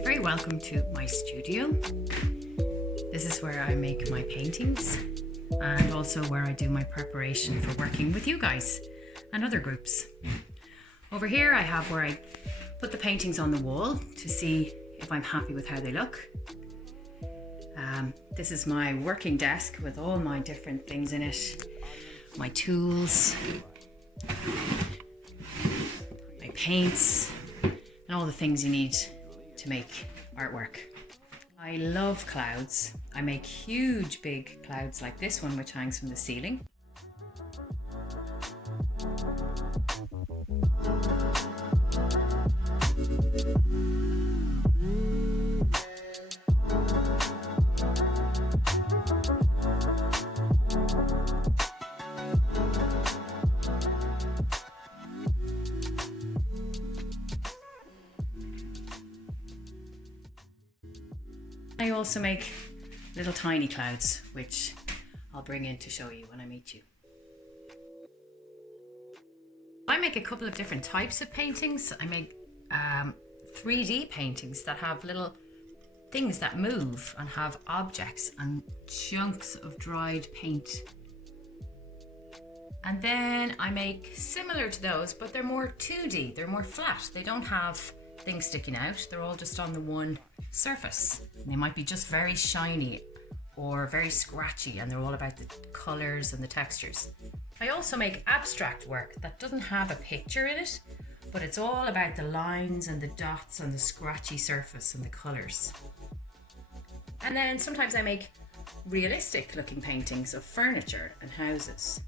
You're very welcome to my studio. This is where I make my paintings and also where I do my preparation for working with you guys and other groups. Over here I have where I put the paintings on the wall to see if I'm happy with how they look. This is my working desk with all my different things in it. My tools, my paints, and all the things you need to make artwork. I love clouds. I make huge big clouds like this one, which hangs from the ceiling. I also make little tiny clouds, which I'll bring in to show you when I meet you. I make a couple of different types of paintings. I make 3D paintings that have little things that move and have objects and chunks of dried paint. And then I make similar to those, but they're more 2D, they're more flat. They don't have things sticking out, they're all just on the one surface. They might be just very shiny or very scratchy, and they're all about the colors and the textures. I also make abstract work that doesn't have a picture in it, but it's all about the lines and the dots and the scratchy surface and the colors. And then sometimes I make realistic looking paintings of furniture and houses.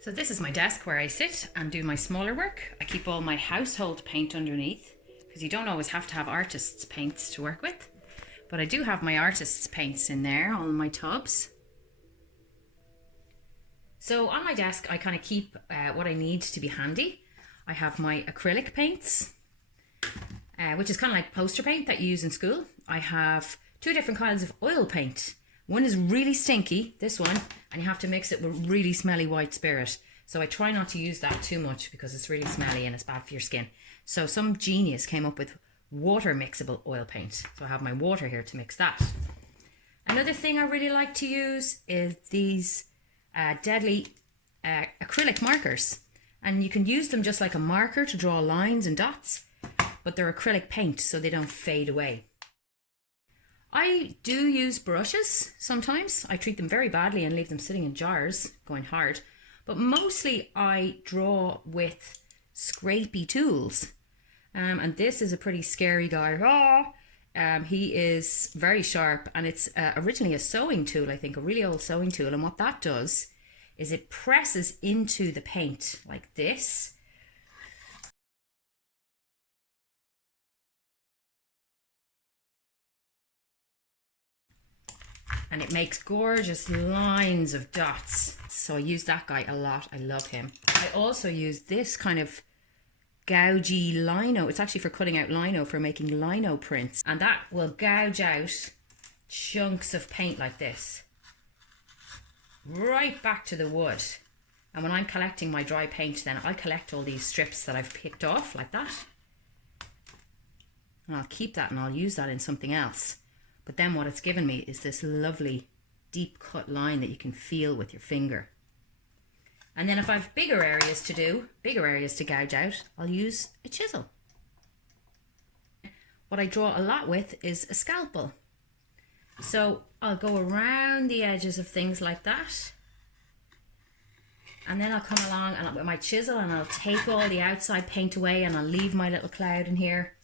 So this is my desk where I sit and do my smaller work. I keep all my household paint underneath because you don't always have to have artists' paints to work with. But I do have my artists' paints in there, all in my tubs. So on my desk I kind of keep what I need to be handy. I have my acrylic paints, which is kind of like poster paint that you use in school. I have two different kinds of oil paint. One is really stinky, this one, and you have to mix it with really smelly white spirit. So I try not to use that too much because it's really smelly and it's bad for your skin. So some genius came up with water mixable oil paint. So I have my water here to mix that. Another thing I really like to use is these deadly acrylic markers. And you can use them just like a marker to draw lines and dots, but they're acrylic paint so they don't fade away. I do use brushes sometimes. I treat them very badly and leave them sitting in jars going hard, but mostly I draw with scrapey tools. And this is a pretty scary guy. He is very sharp, and it's originally a sewing tool, I think, a really old sewing tool. And what that does is it presses into the paint like this. And it makes gorgeous lines of dots. So I use that guy a lot. I love him. I also use this kind of gougey lino. It's actually for cutting out lino, for making lino prints. And that will gouge out chunks of paint like this, right back to the wood. And when I'm collecting my dry paint, then I'll collect all these strips that I've picked off like that. And I'll keep that and I'll use that in something else. But then what it's given me is this lovely deep cut line that you can feel with your finger. And then if I have bigger areas to do, bigger areas to gouge out, I'll use a chisel. What I draw a lot with is a scalpel. So I'll go around the edges of things like that. And then I'll come along and with my chisel and I'll take all the outside paint away and I'll leave my little cloud in here.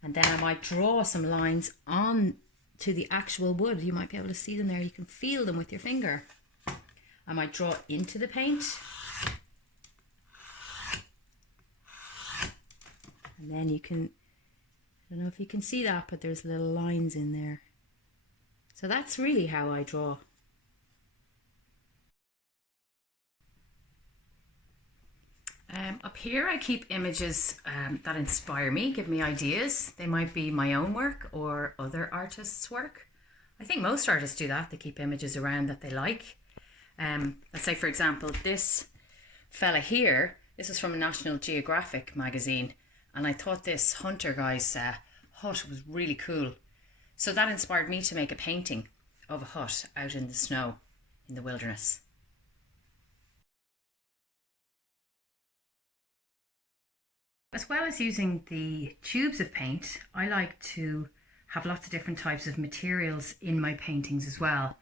And then I might draw some lines on to the actual wood. You might be able to see them there. You can feel them with your finger. I might draw into the paint. And then you can, I don't know if you can see that, but there's little lines in there. So that's really how I draw. Up here I keep images that inspire me, give me ideas. They might be my own work or other artists' work. I think most artists do that. They keep images around that they like. Let's say, for example, this fella here, this is from a National Geographic magazine, and I thought this Hunter guy's hut was really cool. So that inspired me to make a painting of a hut out in the snow in the wilderness. As well as using the tubes of paint, I like to have lots of different types of materials in my paintings as well.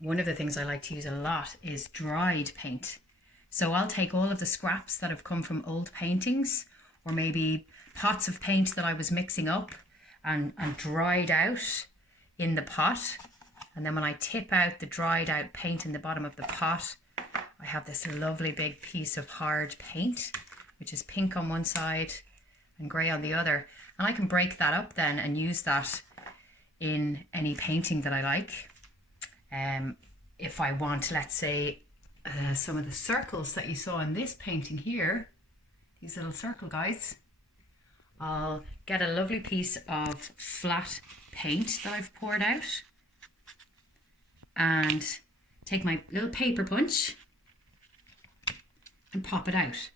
One of the things I like to use a lot is dried paint. So I'll take all of the scraps that have come from old paintings, or maybe pots of paint that I was mixing up and dried out in the pot. And then when I tip out the dried out paint in the bottom of the pot, I have this lovely big piece of hard paint, which is pink on one side and grey on the other. And I can break that up then and use that in any painting that I like. If I want, let's say, some of the circles that you saw in this painting here, these little circle guys, I'll get a lovely piece of flat paint that I've poured out and take my little paper punch and pop it out.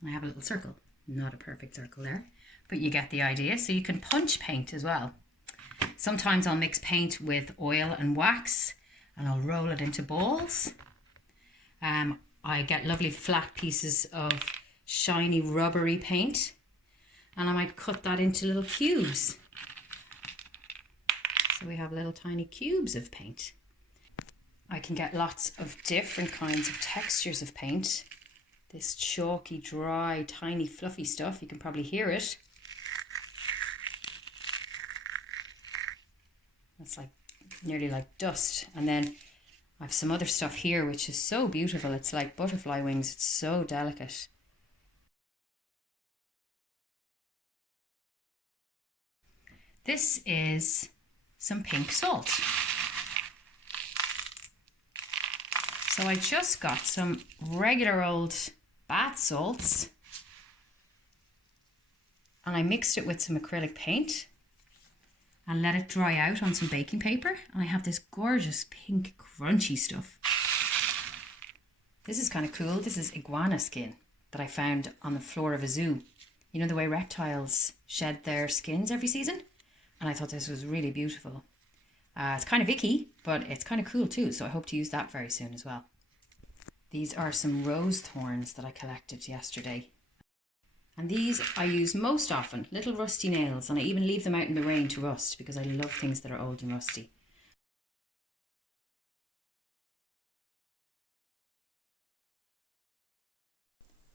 And I have a little circle. Not a perfect circle there, but you get the idea. So you can punch paint as well. Sometimes I'll mix paint with oil and wax and I'll roll it into balls. I get lovely flat pieces of shiny rubbery paint and I might cut that into little cubes. So we have little tiny cubes of paint. I can get lots of different kinds of textures of paint. This chalky, dry, tiny, fluffy stuff, you can probably hear it. That's like nearly like dust. And then I have some other stuff here which is so beautiful. It's like butterfly wings. It's so delicate. This is some pink salt. So I just got some regular old bath salts and I mixed it with some acrylic paint and let it dry out on some baking paper, and I have this gorgeous pink crunchy stuff. This is kind of cool. This is iguana skin that I found on the floor of a zoo. You know the way reptiles shed their skins every season? And I thought this was really beautiful. It's kind of icky, but it's kind of cool too, so I hope to use that very soon as well. These are some rose thorns that I collected yesterday. And these I use most often, little rusty nails, and I even leave them out in the rain to rust because I love things that are old and rusty.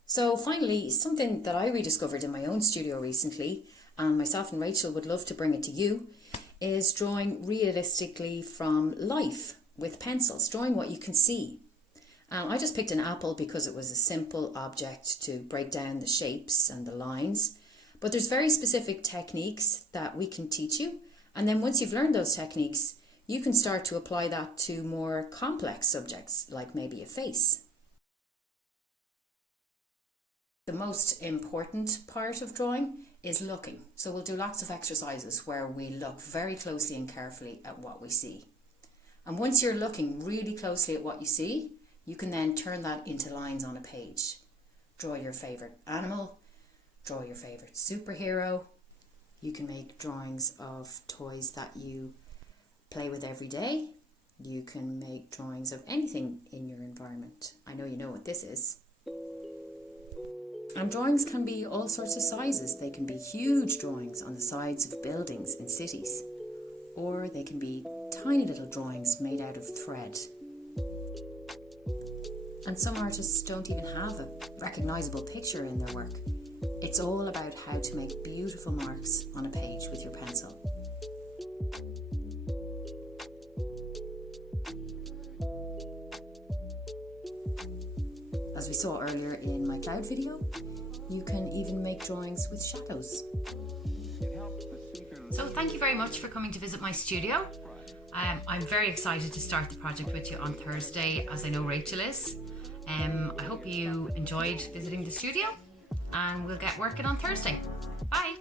So finally, something that I rediscovered in my own studio recently, and myself and Rachel would love to bring it to you, is drawing realistically from life with pencils, drawing what you can see. I just picked an apple because it was a simple object to break down the shapes and the lines. But there's very specific techniques that we can teach you. And then once you've learned those techniques, you can start to apply that to more complex subjects, like maybe a face. The most important part of drawing is looking. So we'll do lots of exercises where we look very closely and carefully at what we see. And once you're looking really closely at what you see, you can then turn that into lines on a page. Draw your favourite animal, draw your favourite superhero. You can make drawings of toys that you play with every day. You can make drawings of anything in your environment. I know you know what this is. And drawings can be all sorts of sizes. They can be huge drawings on the sides of buildings in cities, or they can be tiny little drawings made out of thread. And some artists don't even have a recognisable picture in their work. It's all about how to make beautiful marks on a page with your pencil. As we saw earlier in my cloud video, you can even make drawings with shadows. So thank you very much for coming to visit my studio. I'm very excited to start the project with you on Thursday, as I know Rachel is. I hope you enjoyed visiting the studio, and we'll get working on Thursday. Bye!